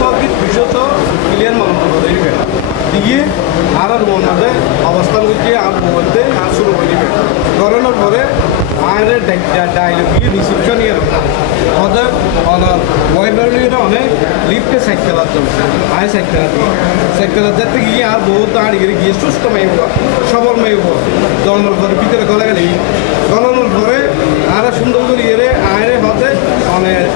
সবকিছু বিশেষ ক্লিয়ার মানুষ দিবে দিয়ে আর মনে অবস্থান করছি আর বলতে আর শুরু করে দিবে করানোর পরে আর ডাইলগ গিয়ে রিসিপশন ইয়ে ওদের ওয়াইবারের অনেক লিফটে সাইকেলার চলছে আয় সাইকেলার যাতে গিয়ে আর বহুত আর গিয়ে সুস্থ মাইব সবল মাইব গলানোর পরে ভিতরে গলা গেলে গলানোর পরে আর সুন্দর করে ইয়ে আয়রে হতে অনেক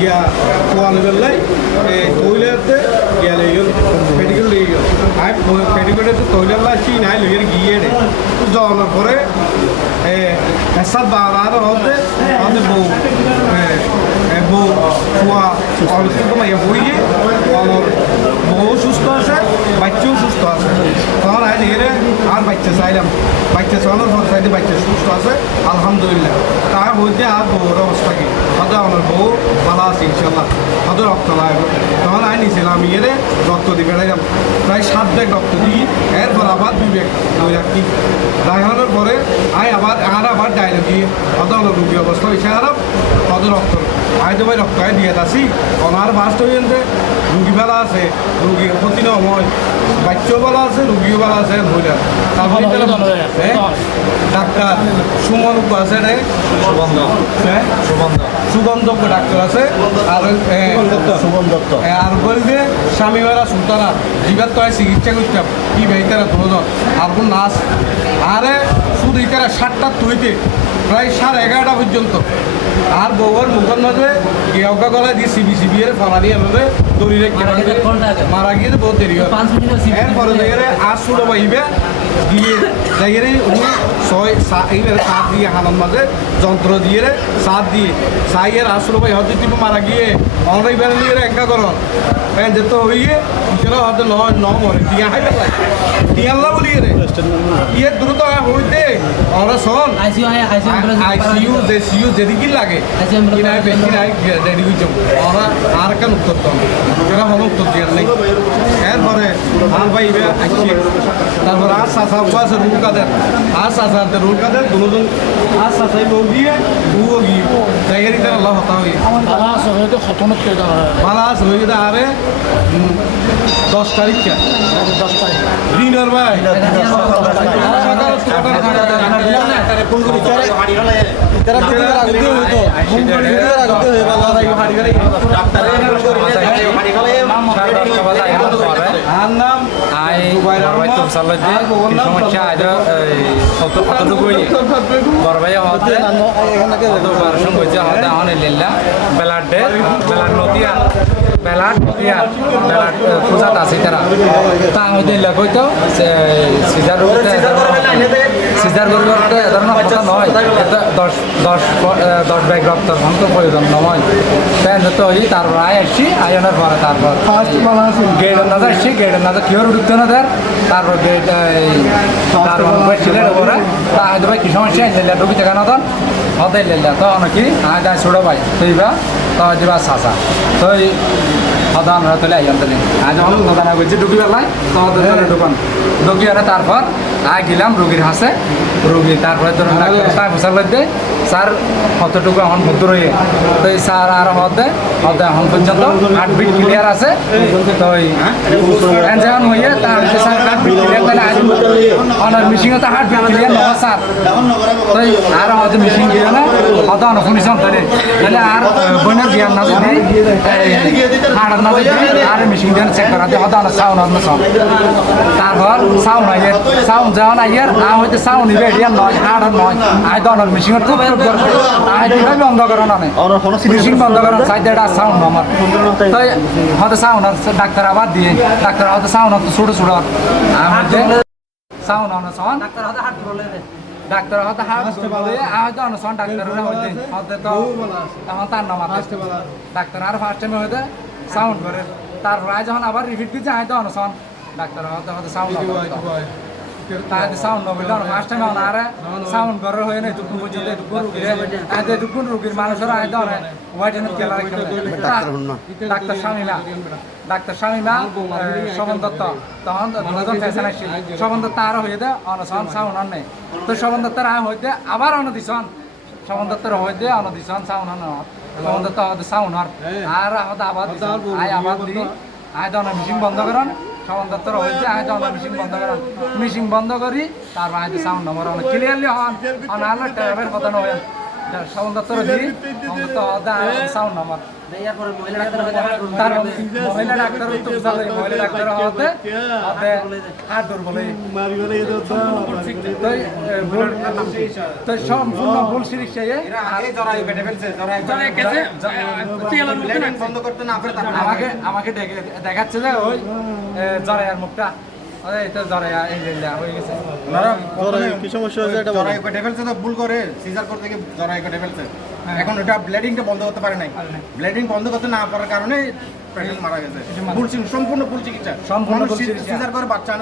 গিয়া খোয়ানো বেলায় তৈলাতে গিয়া লেগে মেডিকেল লেগে গেল আর মেডিকেলে তো তৈলাল্লা আসি নাই লেগে গিয়ে রে যাওয়ানোর পরে এসার বাবার হতে আমাদের বউ খোয়া অসুস্থ মাইয়া বইয়ে আমার বউ সুস্থ আছে বাচ্চাও সুস্থ আছে তখন আজ এরে আর বাচ্চা চাইলাম বাচ্চা চালানোর পর চাইতে বাচ্চা সুস্থ আছে আলহামদুলিল্লাহ তার মধ্যে আর বউর অবস্থা কি হয়তো আমার বউ ভালো আছে ইনশাল্লাহ হয়তো রক্ত লাগবে তখন আয় নিয়েছিলাম এরে রক্ত দিয়ে বেড়াইলাম প্রায় 7 ব্যাগ রক্ত দিই এরপর আবার 2 ব্যাগ রাখি রাখানোর পরে আবার ডাইলগ দিয়ে হয়তো আমার রুগী অবস্থা হয়েছে আর হয়তো রক্ত আয় তো ভাই রক্ত আয় দিয়ে আসি ওনার ফার্স্ট হয়ে রুগী বেলা আছে রুগী ক্ষতি নয় বাচ্চাও ভালো আছে রুগীও ভালো আছে মহিলা তারপরে ডাক্তার সুমন আছে রে সুগন্ধ ডাক্তার আছে আর সুমন দত্ত আর বলবে স্বামীবেলা সুলতানা জীবের তো চিকিৎসা করতাম কি ভাইতারা দুজন আর কোন নাচ আরে শুধু ইতারা 7টা তুইতে প্রায় 11:30 পর্যন্ত আর বউয়ের মুখের মাঝে গেওকা গলায় দিয়ে সিবি এর ফলা দিয়ে এভাবে দড়ি রেখে মারা গিয়ে বহুত দেরি হয় এরপরে জায়গায় আর শুরু পাইবে দিয়ে জায়গায় উনি 7 দিয়ে হানার মাঝে যন্ত্র দিয়ে সাত দিয়ে সাইয়ের আর শুরু পাই হয়তো তুমি মারা গিয়ে অনেক বেলা দিয়ে একা করো যেত হইয়ে সেটা হয়তো ন মরে টিয়া হাই পেলাই টিয়াল্লা বলি রে ইয়ে দ্রুত হইতে আমরা শোন আইসিইউ জেসিইউ যেদিকে লাগে কিনায় বেশিনায় রেডি হইছে ওরা আর কেন উত্তর তো এরা হলো উত্তর দিয়ে নেই এরপরে আর ভাই আসছি তারপর আর সাসা আছে রুল কাদের আর সাসা রুল কাদের দুজন আর সাসাই বউ গিয়ে ও গিয়ে জায়গায় তার আল্লাহ হতা হয়ে ভালো আছে হয়ে গেছে আরে 10 তারিখ 10 তারিখ দিনের ভাই পূজাত আছে তারা তা হইতে লাগতো সিজার সিজার করবার এ ধরনের কথা নয় 10 ব্যাগ রক্ত ভঙ্গ প্রয়োজন নয় তাই যত হই তার রায় আসছি আয়নের পরে তারপর গেটের নাজা আসছি গেটের নাজা কিওর উঠতে না তারপর গেট তারপর ছিলেন ওরা তা হয়তো ভাই কি সমস্যা ঢুকি থেকে না হতে লেলা তো অনেকি আয় ছোটো ভাই তুইবা তো দিবা চাচা তো হদা আমরা তোলে আইয়াম তাহলে আজ যখন দাদা করছি ঢুকি বেলায় তো দোকান ঢুকি আনে তারপর আয় গেলাম রুগীর হাসে রুগী তারপরে ধরুন তাই পোশাক লাগতে স্যার কতটুকু এখন ভদ্র হয়ে তো এই স্যার আর হদে এখন পর্যন্ত 8 বিট ক্লিয়ার আছে তো যেমন হয়ে তার স্যার 8 বিট ক্লিয়ার তাহলে আজ অনার মিশিংয়ে তো 8 বিট ক্লিয়ার নয় স্যার তো আর হয়তো মিশিং দিয়ে না হয়তো অনেক শুনিছন তাহলে আর বইনের জ্ঞান না যদি হাড়ার না যদি আর মিশিং দিয়ে চেক করা দিয়ে হয়তো অনেক সাউন্ড অন্য সব তারপর সাউন্ড আইয়ের সাউন্ড যেমন আইয়ের আর হয়তো সাউন্ড নিবে এরিয়ার নয় হাড়ার নয় আয় তো অনেক মিশিংয়ের খুব আয় দিবে বন্ধ করেন অনেক মিশিং বন্ধ করেন সাইডে এটা সাউন্ড আমার তো হয়তো সাউন্ড ডাক্তার আবার দিয়ে ডাক্তার হয়তো সাউন্ড ছোটো ছোটো সাউন্ড অন্য সাউন্ড ডাক্তার হয়তো হাত ধরলে ডাক্তার হয়তো হাত ধরলে হয়তো অন্য সাউন্ড ডাক্তার হয়তো তো এখন তার নাম আছে ডাক্তার আর ফার্স্ট টাইমে হয়তো সাউন্ড করে তারপর যখন আবার রিপিট দিচ্ছে হয়তো অন্য সাউন্ড ডাক্তার হয়তো সাউন্ড তাহলে সাউন্ড নবীল ফার্স্ট টাইম আর সাউন্ড ঘর হয়ে না এটুকু পর্যন্ত এটুকু রুগীর মানুষের আয়তো হোয়াইট এনে গেলা ডাক্তার স্বামীমা শোভন দত্ত তখন দুজন ফ্যাশন আসছিল শোভন দত্ত আরো হয়ে দে অনশন সাউন্ড নেই তো শোভন দত্তের হইতে আবার অনদিশন শোভন দত্তের হইতে অনদিশন সাউন্ড আমাদের তো আমাদের সাউন্ড আর আমাদের আবার আয় আবার দিই আয় তো মেশিন বন্ধ করেন সাউন্ড দপ্তর হয়েছে আয় তো মেশিন বন্ধ করেন মেশিন বন্ধ করি তারপর আয় সাউন্ড নম্বর ক্লিয়ারলি হন আনার ট্যাবের কথা নয় সাউন্ড দপ্তর দিই তো সাউন্ড নম্বর তার মহিলা ডাক্তার মহিলা ডাক্তার হতে হাত দৌড় বলে তো সম্পূর্ণ ভুল চিকিৎসা আমাকে আমাকে দেখাচ্ছে যে ওই জরায়ার মুখটা জরায়া হয়ে গেছে কি সমস্যা হয়েছে এটা জরায়ু কেটে ফেলছে তো ভুল করে সিজার করতে গিয়ে জরায়ু কেটে ফেলছে এখন এটা ব্লিডিংটা বন্ধ করতে পারে নাই ব্লিডিং বন্ধ করতে না পারার কারণে পেশেন্ট মারা গেছে ভুল সম্পূর্ণ ভুল চিকিৎসা সম্পূর্ণ ভুল চিকিৎসা। সিজার করে বাচ্চা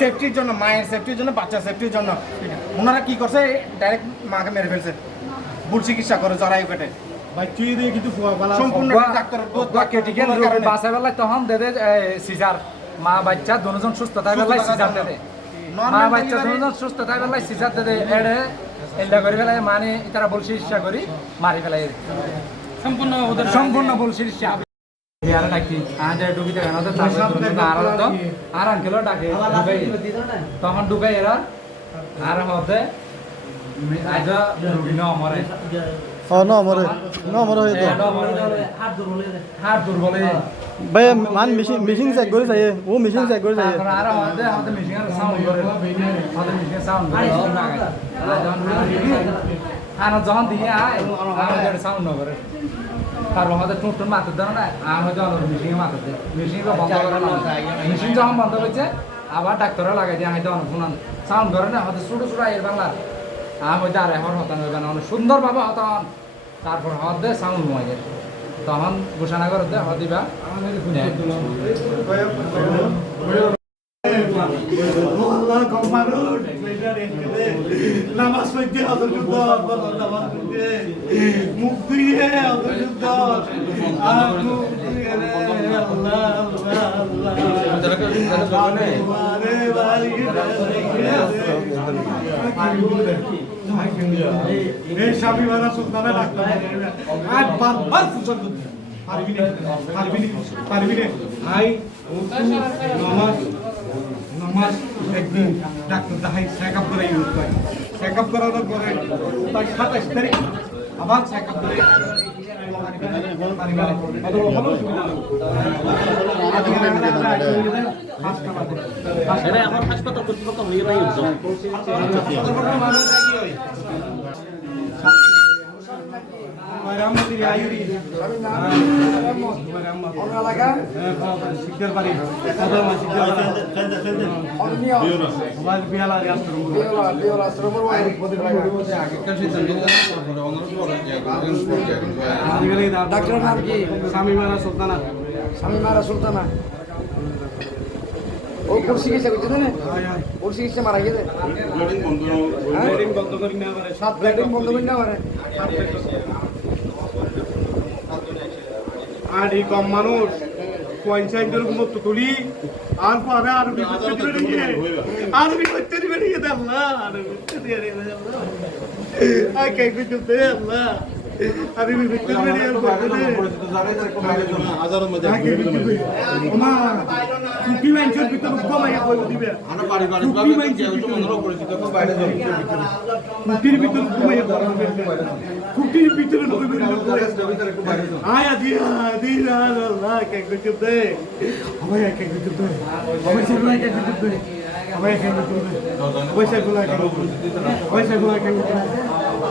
সেফটির জন্য মায়ের সেফটির জন্য বাচ্চা সেফটির জন্য ওনারা কি করছে ডাইরেক্ট মাকে মেরে ফেলছে ভুল চিকিৎসা করে জরায়ু কেটে সম্পূর্ণ ডাক্তার ক্রিটিক্যাল রোগ বাঁচা বেলায় তখন দেদে সিজার মা বাচ্চা দুজন সুস্থ থাকার বেলায় সিজার দেদে মা বাচ্চা দুজন সুস্থ থাকার বেলায় সিজার দেদে এড়ে এল্লা করে ফেলায় মানে তারা বল চিকিৎসা করি মারি ফেলাই সম্পূর্ণ বল চিকিৎসা ইয়ারা ডাকি আজ ডুবি দেয় না তো আর আঙ্কেল ডাকে ডুবাই তখন ডুবাই এরা আর হতে আজ রুগী ন মরে নমরে হয়ে তো হাত দুর্বলে ভাই মান মিশিং চেক করে যাই ও মিশিং চেক করে যাই আর আমাদের মেশিনের সাউন্ড করে আমাদের মেশিনের সাউন্ড করে আর যখন দিয়ে আয় আমাদের সাউন্ড করে তারপর আমাদের টুন মাথার দেয় না আমাদের মেশিনে মাথার দেয় মেশিন বন্ধ করে মেশিন যখন বন্ধ হয়েছে আবার ডাক্তাররা লাগাই দিয়ে আমি তখন ফোন সাউন্ড করে না আমাদের ছোটো ছোটো এর বাংলা আমি আর এখন হতান হইবে না অনেক সুন্দরভাবে হতান তারপর হত দে সাউন্ড মজে তখন ঘোষণা করে দে হত দিবা নামাজ পড়তে হজর যুদ্ধ নামাজ পড়তে মুখ দিয়ে হজর যুদ্ধ আর মুখ দিয়ে আল্লাহ আল্লাহ এই স্বামী মারা সুলতানা ডাক্তার আজ বারবার ফুসল করতে পারবি না আই নামাজ একদিন ডাক্তার দেখাই চেক আপ করে ইউজ করে চেক আপ করানোর পরে তার 27 তারিখ আবার চেক আপ করে হাসপাতাল কর্তৃপক্ষ হয়ে রয়েছে রামমন্দিরে আইরি শিখতে পারি ডাক্তারের নাম কি? শামিমারা সুলতানা। শামিমারা সুলতানা। ও কোন চিকিৎসা করছে না? ওর চিকিৎসা মারা গেছে। ব্লিডিং বন্ধ করি না পারে, সব ব্লিডিং বন্ধ করি না পারে। আর এই কম মানুষ পঞ্চায়েতের মত তুলি আর পরে আর বিপত্তি দিবে নিয়ে দেব না আর বিপত্তি দিয়ে আল্লাহ আর কে কিছু দে আল্লাহ আর বিপত্তি দিবে নিয়ে হাজারের মধ্যে ওমা কুটি মাইন্সের ভিতর কমাইয়া কই দিবে আমরা পারিবারিক ভাবে কেউ তো মনের পরিচিত তো বাইরে যাবে কুটির ভিতর কমাইয়া দিবে কুটির ভিতরে নইবে আয়া দিয়া দিয়া আল্লাহ কে কিছু দে আমায় কে কিছু দে আমায় সেগুলা কে কিছু দে আমায় কে কিছু দে পয়সা গুলা কে পয়সা গুলা কে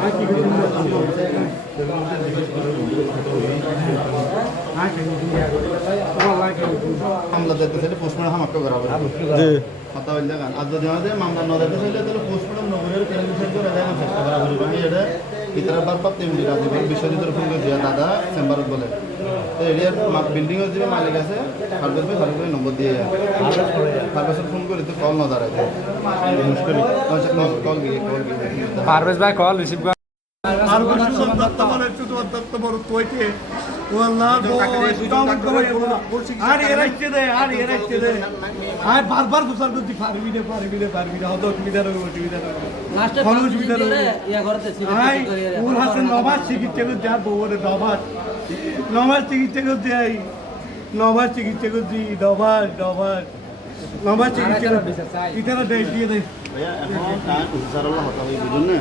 আর কি কিছু মামলা দিতে চাইলে পোস্টমর্টম হামাক্কা করা হবে জি কথা বললে গান আর যদি আমাদের মামলা না দিতে চাইলে তাহলে পোস্টমর্টম নগরের ক্যান্ডিডেট করে দেয় চেষ্টা করা করি আমি এটা ইতারা বারবার তেমনি রাজীবের বিশ্বজিতের ফোন করে দিয়া দাদা চেম্বারত বলে তো এরিয়ার বিল্ডিংয়ের যে মালিক আছে ফারুকের নম্বর দিয়ে ফারুকের ফোন করে তো কল না দাঁড়ায় মুশকিল কল গিয়ে পারভেজ ভাই কল রিসিভ আর সুন্দর দত্ত বলে একটু অত্যন্ত বড় তোইতে ওয়াল্লাহ আর এরাইছে দে আর এরাইছে দে আর বারবার প্রচার করছি পারবি না হয়তো অসুবিধা রইব কোনো অসুবিধা রইব আই ওর হাতে নবাজ চিকিৎসা করছে আর বউরে নবাজ চিকিৎসা করছে আই নবাজ চিকিৎসা করছি নবাজ চিকিৎসা করছি ইতারা দিয়ে দেয় ভাইয়া এখন হুসারুল্লাহ হতা হয়ে বুঝুন না